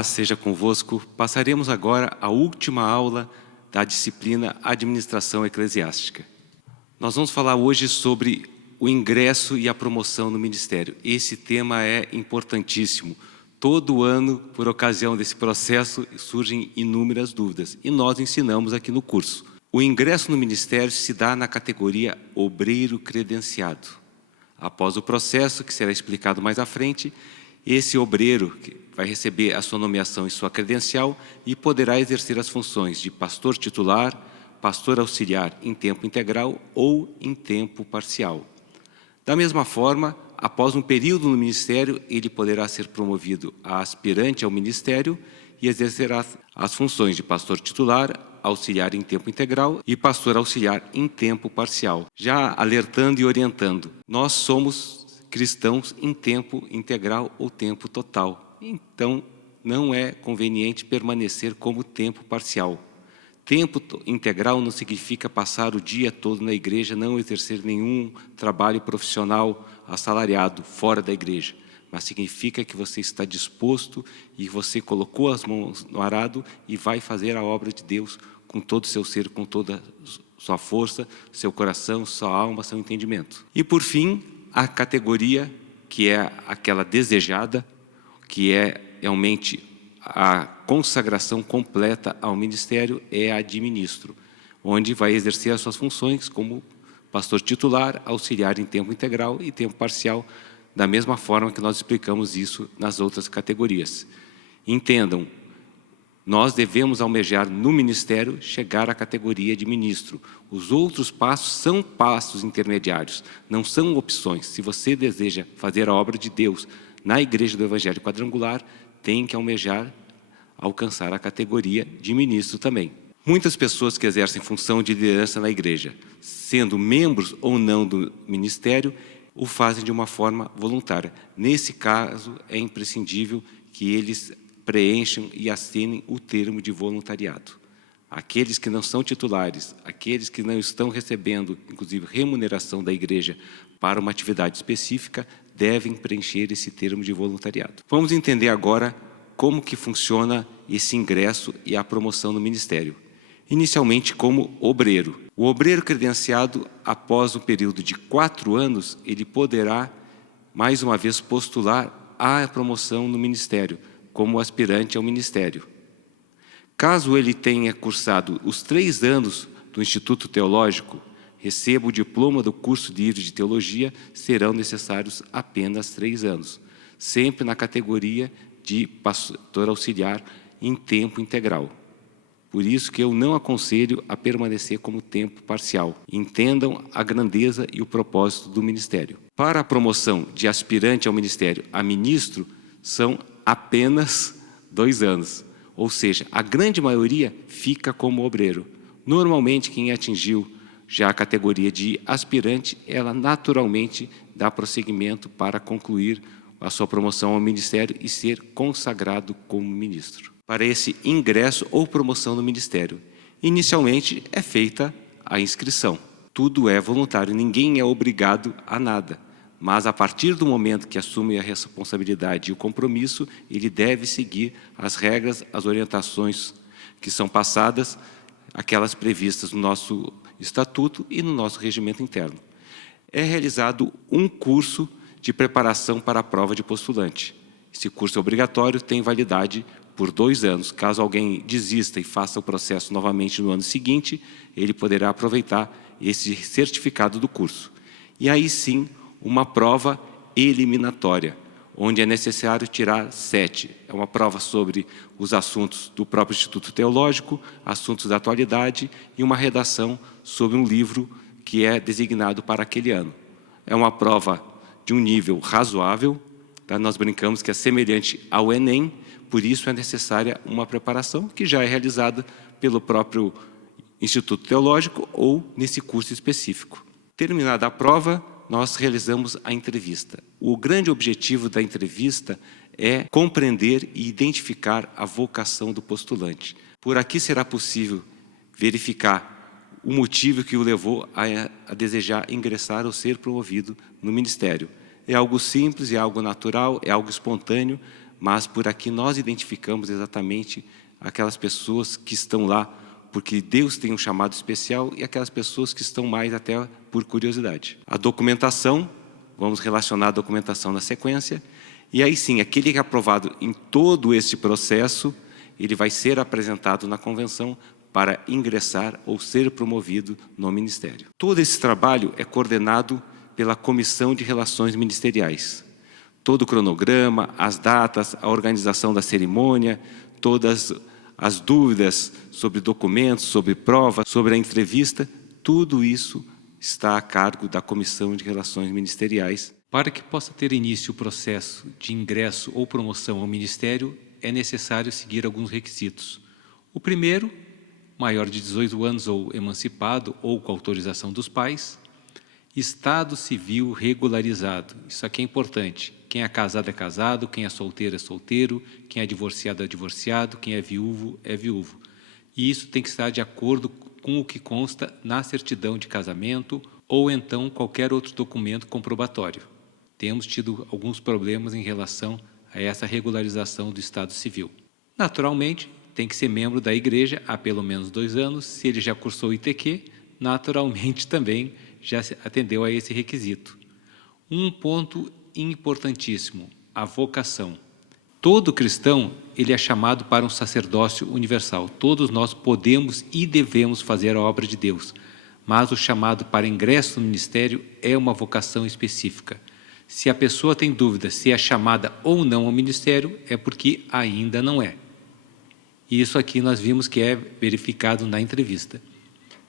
paz seja convosco. Passaremos agora a última aula da disciplina Administração Eclesiástica. Nós vamos falar hoje sobre o ingresso e a promoção no ministério. Esse tema é importantíssimo. Todo ano, por ocasião desse processo, surgem inúmeras dúvidas e nós ensinamos aqui no curso. O ingresso no ministério se dá na categoria obreiro credenciado. Após o processo, que será explicado mais à frente, esse obreiro vai receber a sua nomeação e sua credencial e poderá exercer as funções de pastor titular, pastor auxiliar em tempo integral ou em tempo parcial. Da mesma forma, após um período no ministério, ele poderá ser promovido a aspirante ao ministério e exercerá as funções de pastor titular, auxiliar em tempo integral e pastor auxiliar em tempo parcial. Já alertando e orientando, nós somos cristãos em tempo integral ou tempo total. Então, não é conveniente permanecer como tempo parcial. Tempo integral não significa passar o dia todo na igreja, não exercer nenhum trabalho profissional assalariado fora da igreja, mas significa que você está disposto e você colocou as mãos no arado e vai fazer a obra de Deus com todo o seu ser, com toda a sua força, seu coração, sua alma, seu entendimento. E por fim, a categoria que é aquela desejada, que é realmente a consagração completa ao ministério, é a de ministro, onde vai exercer as suas funções como pastor titular, auxiliar em tempo integral e tempo parcial, da mesma forma que nós explicamos isso nas outras categorias. Entendam, nós devemos almejar no ministério chegar à categoria de ministro. Os outros passos são passos intermediários, não são opções. Se você deseja fazer a obra de Deus na Igreja do Evangelho Quadrangular, tem que almejar alcançar a categoria de ministro também. Muitas pessoas que exercem função de liderança na igreja, sendo membros ou não do ministério, o fazem de uma forma voluntária. Nesse caso, é imprescindível que eles preencham e assinem o termo de voluntariado. Aqueles que não são titulares, aqueles que não estão recebendo, inclusive, remuneração da igreja para uma atividade específica, devem preencher esse termo de voluntariado. Vamos entender agora como que funciona esse ingresso e a promoção no ministério. Inicialmente como obreiro. O obreiro credenciado, após um período de 4 anos, ele poderá, mais uma vez, postular à promoção no ministério, como aspirante ao ministério. Caso ele tenha cursado os 3 anos do Instituto Teológico, receba o diploma do curso livre de teologia, serão necessários apenas 3 anos, sempre na categoria de pastor auxiliar em tempo integral. Por isso que eu não aconselho a permanecer como tempo parcial. Entendam a grandeza e o propósito do ministério. Para a promoção de aspirante ao ministério a ministro, são apenas 2 anos. Ou seja, a grande maioria fica como obreiro. Normalmente, quem atingiu já a categoria de aspirante, ela naturalmente dá prosseguimento para concluir a sua promoção ao ministério e ser consagrado como ministro. Para esse ingresso ou promoção no ministério, inicialmente é feita a inscrição. Tudo é voluntário, ninguém é obrigado a nada. Mas a partir do momento que assume a responsabilidade e o compromisso, ele deve seguir as regras, as orientações que são passadas, aquelas previstas no nosso estatuto e no nosso regimento interno. É realizado um curso de preparação para a prova de postulante. Esse curso é obrigatório, tem validade por 2 anos. Caso alguém desista e faça o processo novamente no ano seguinte, ele poderá aproveitar esse certificado do curso. E aí sim, uma prova eliminatória, onde é necessário tirar 7. É uma prova sobre os assuntos do próprio Instituto Teológico, assuntos da atualidade e uma redação sobre um livro que é designado para aquele ano. É uma prova de um nível razoável, tá? Nós brincamos que é semelhante ao Enem, por isso é necessária uma preparação que já é realizada pelo próprio Instituto Teológico ou nesse curso específico. Terminada a prova, nós realizamos a entrevista. O grande objetivo da entrevista é compreender e identificar a vocação do postulante. Por aqui será possível verificar o motivo que o levou a desejar ingressar ou ser promovido no ministério. É algo simples, é algo natural, é algo espontâneo, mas por aqui nós identificamos exatamente aquelas pessoas que estão lá porque Deus tem um chamado especial e aquelas pessoas que estão mais até por curiosidade. A documentação, vamos relacionar a documentação na sequência, e aí sim, aquele que é aprovado em todo esse processo, ele vai ser apresentado na convenção para ingressar ou ser promovido no ministério. Todo esse trabalho é coordenado pela Comissão de Relações Ministeriais. Todo o cronograma, as datas, a organização da cerimônia, todas as dúvidas sobre documentos, sobre prova, sobre a entrevista, tudo isso está a cargo da Comissão de Relações Ministeriais. Para que possa ter início o processo de ingresso ou promoção ao ministério, é necessário seguir alguns requisitos. O primeiro, maior de 18 anos ou emancipado ou com autorização dos pais. Estado civil regularizado. Isso aqui é importante. Quem é casado é casado, quem é solteiro é solteiro, quem é divorciado é divorciado, quem é viúvo é viúvo. E isso tem que estar de acordo com o que consta na certidão de casamento ou então qualquer outro documento comprobatório. Temos tido alguns problemas em relação a essa regularização do Estado civil. Naturalmente, tem que ser membro da igreja há pelo menos 2 anos. Se ele já cursou o ITQ, naturalmente também já atendeu a esse requisito. Um ponto importantíssimo, a vocação. Todo cristão, ele é chamado para um sacerdócio universal. Todos nós podemos e devemos fazer a obra de Deus, mas o chamado para ingresso no ministério é uma vocação específica. Se a pessoa tem dúvida se é chamada ou não ao ministério, é porque ainda não é. E isso aqui nós vimos que é verificado na entrevista.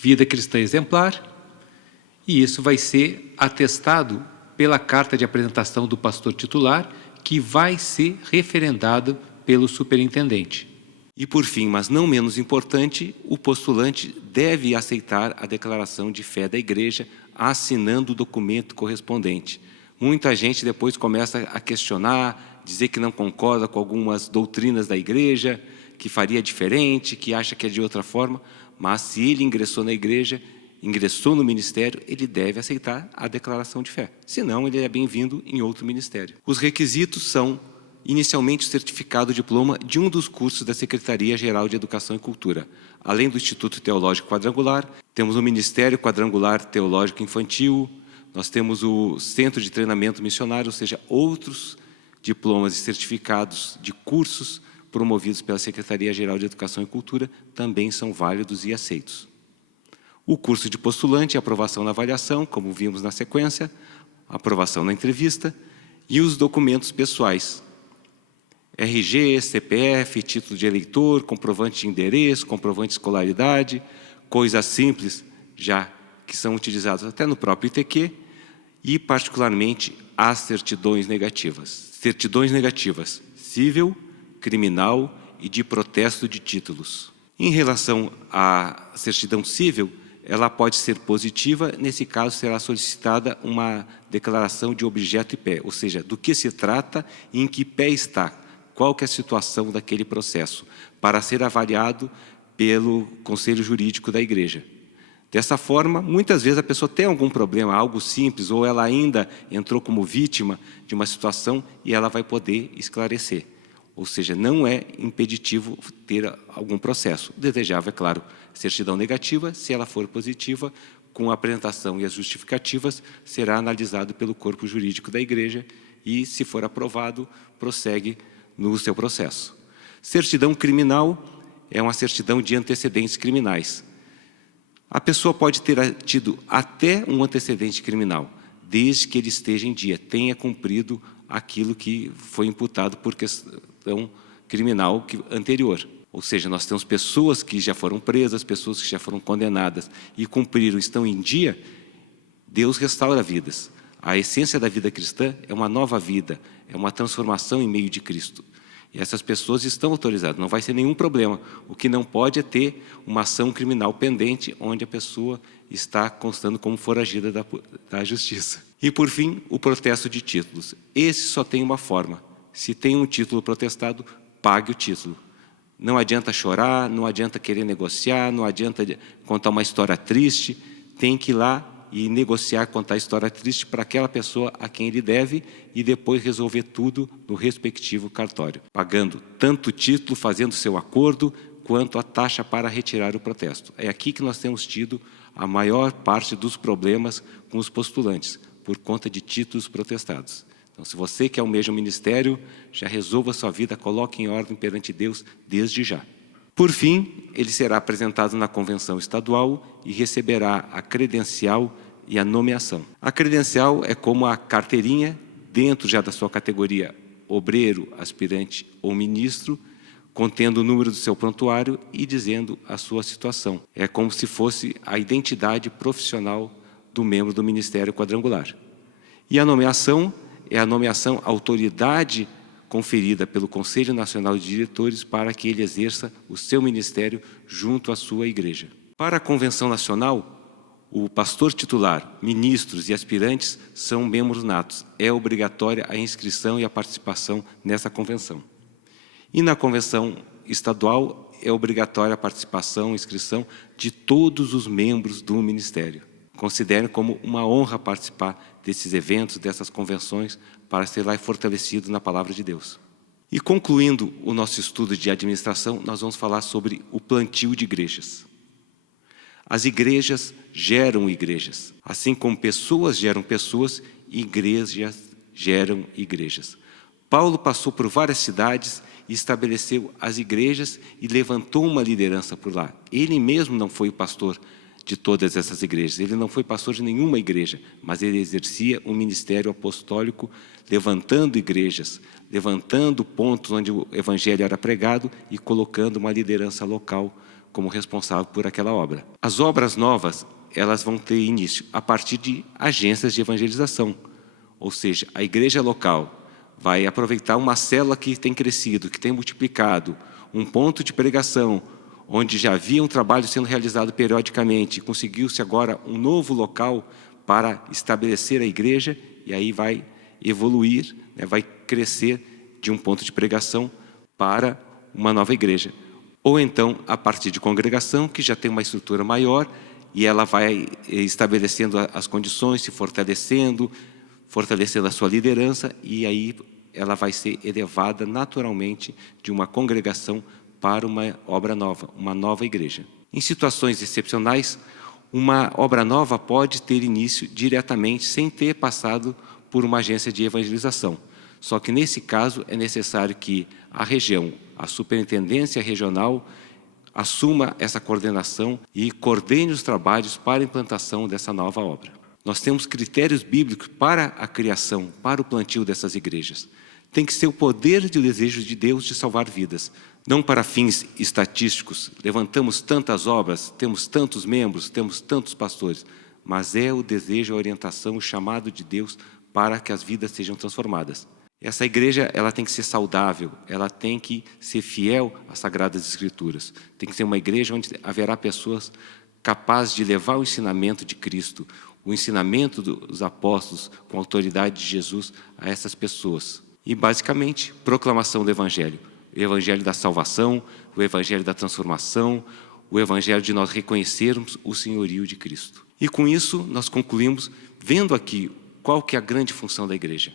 Vida cristã exemplar, e isso vai ser atestado pela carta de apresentação do pastor titular, que vai ser referendado pelo superintendente. E por fim, mas não menos importante, o postulante deve aceitar a declaração de fé da igreja, assinando o documento correspondente. Muita gente depois começa a questionar, dizer que não concorda com algumas doutrinas da igreja, que faria diferente, que acha que é de outra forma, mas se ele ingressou na igreja, ingressou no ministério, ele deve aceitar a declaração de fé. Senão, ele é bem-vindo em outro ministério. Os requisitos são, inicialmente, o certificado ou diploma de um dos cursos da Secretaria-Geral de Educação e Cultura. Além do Instituto Teológico Quadrangular, temos o Ministério Quadrangular Teológico Infantil, nós temos o Centro de Treinamento Missionário, ou seja, outros diplomas e certificados de cursos promovidos pela Secretaria-Geral de Educação e Cultura também são válidos e aceitos. O curso de postulante, aprovação na avaliação, como vimos na sequência, aprovação na entrevista, e os documentos pessoais, RG, CPF, título de eleitor, comprovante de endereço, comprovante de escolaridade, coisas simples, já que são utilizadas até no próprio ITQ, e particularmente as certidões negativas. Certidões negativas, civil, criminal e de protesto de títulos. Em relação à certidão civil, ela pode ser positiva, nesse caso será solicitada uma declaração de objeto e pé, ou seja, do que se trata e em que pé está, qual que é a situação daquele processo, para ser avaliado pelo Conselho Jurídico da Igreja. Dessa forma, muitas vezes a pessoa tem algum problema, algo simples, ou ela ainda entrou como vítima de uma situação e ela vai poder esclarecer. Ou seja, não é impeditivo ter algum processo. O desejável, é claro, certidão negativa, se ela for positiva, com a apresentação e as justificativas, será analisado pelo corpo jurídico da igreja e, se for aprovado, prossegue no seu processo. Certidão criminal é uma certidão de antecedentes criminais. A pessoa pode ter tido até um antecedente criminal, desde que ele esteja em dia, tenha cumprido aquilo que foi imputado por questão criminal anterior. Ou seja, nós temos pessoas que já foram presas, pessoas que já foram condenadas e cumpriram, estão em dia. Deus restaura vidas. A essência da vida cristã é uma nova vida, é uma transformação em meio de Cristo. E essas pessoas estão autorizadas, não vai ser nenhum problema. O que não pode é ter uma ação criminal pendente, onde a pessoa está constando como foragida da justiça. E, por fim, o protesto de títulos. Esse só tem uma forma. Se tem um título protestado, pague o título. Não adianta chorar, não adianta querer negociar, não adianta contar uma história triste. Tem que ir lá e negociar, contar a história triste para aquela pessoa a quem ele deve e depois resolver tudo no respectivo cartório, pagando tanto o título, fazendo seu acordo, quanto a taxa para retirar o protesto. É aqui que nós temos tido a maior parte dos problemas com os postulantes, por conta de títulos protestados. Então, se você quer o mesmo ministério, já resolva a sua vida, coloque em ordem perante Deus desde já. Por fim, ele será apresentado na convenção estadual e receberá a credencial e a nomeação. A credencial é como a carteirinha dentro já da sua categoria obreiro, aspirante ou ministro, contendo o número do seu prontuário e dizendo a sua situação. É como se fosse a identidade profissional do membro do Ministério Quadrangular. E a nomeação é a nomeação autoridade conferida pelo Conselho Nacional de Diretores para que ele exerça o seu ministério junto à sua igreja. Para a Convenção Nacional, o pastor titular, ministros e aspirantes são membros natos. É obrigatória a inscrição e a participação nessa convenção. E na convenção estadual é obrigatória a participação e inscrição de todos os membros do ministério. Considerem como uma honra participar desses eventos, dessas convenções, para ser lá fortalecido na palavra de Deus. E concluindo o nosso estudo de administração, nós vamos falar sobre o plantio de igrejas. As igrejas geram igrejas. Assim como pessoas geram pessoas, igrejas geram igrejas. Paulo passou por várias cidades e estabeleceu as igrejas e levantou uma liderança por lá. Ele mesmo não foi o pastor de todas essas igrejas. Ele não foi pastor de nenhuma igreja, mas ele exercia um ministério apostólico, levantando igrejas, levantando pontos onde o evangelho era pregado e colocando uma liderança local como responsável por aquela obra. As obras novas, elas vão ter início a partir de agências de evangelização, ou seja, a igreja local vai aproveitar uma célula que tem crescido, que tem multiplicado, um ponto de pregação, onde já havia um trabalho sendo realizado periodicamente, conseguiu-se agora um novo local para estabelecer a igreja, e aí vai evoluir, vai crescer de um ponto de pregação para uma nova igreja. Ou então, a partir de congregação, que já tem uma estrutura maior, e ela vai estabelecendo as condições, se fortalecendo a sua liderança, e aí ela vai ser elevada naturalmente de uma congregação para uma obra nova, uma nova igreja. Em situações excepcionais, uma obra nova pode ter início diretamente, sem ter passado por uma agência de evangelização. Só que nesse caso é necessário que a região, a superintendência regional, assuma essa coordenação e coordene os trabalhos para a implantação dessa nova obra. Nós temos critérios bíblicos para a criação, para o plantio dessas igrejas. Tem que ser o poder e o desejo de Deus de salvar vidas, não para fins estatísticos. Levantamos tantas obras, temos tantos membros, temos tantos pastores, mas é o desejo, a orientação, o chamado de Deus para que as vidas sejam transformadas. Essa igreja, ela tem que ser saudável, ela tem que ser fiel às Sagradas Escrituras. Tem que ser uma igreja onde haverá pessoas capazes de levar o ensinamento de Cristo, o ensinamento dos apóstolos com a autoridade de Jesus a essas pessoas. E, basicamente, proclamação do Evangelho. O Evangelho da salvação, o Evangelho da transformação, o Evangelho de nós reconhecermos o senhorio de Cristo. E com isso, nós concluímos vendo aqui qual que é a grande função da igreja.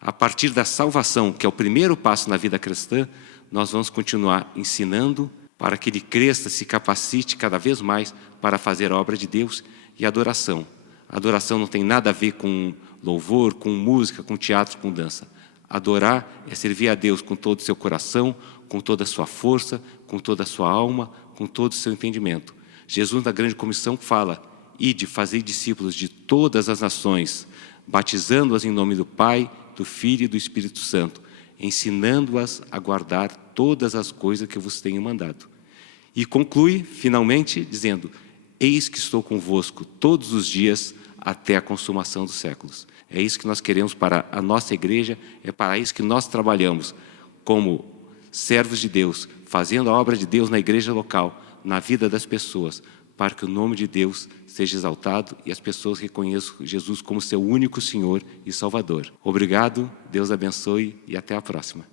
A partir da salvação, que é o primeiro passo na vida cristã, nós vamos continuar ensinando para que ele cresça, se capacite cada vez mais para fazer a obra de Deus e adoração. A adoração não tem nada a ver com louvor, com música, com teatro, com dança. Adorar é servir a Deus com todo o seu coração, com toda a sua força, com toda a sua alma, com todo o seu entendimento. Jesus, na grande comissão, fala: ide, fazei discípulos de todas as nações, batizando-as em nome do Pai, do Filho e do Espírito Santo, ensinando-as a guardar todas as coisas que eu vos tenho mandado. E conclui, finalmente, dizendo: eis que estou convosco todos os dias até a consumação dos séculos. É isso que nós queremos para a nossa igreja, é para isso que nós trabalhamos como servos de Deus, fazendo a obra de Deus na igreja local, na vida das pessoas, para que o nome de Deus seja exaltado e as pessoas reconheçam Jesus como seu único Senhor e Salvador. Obrigado, Deus abençoe e até a próxima.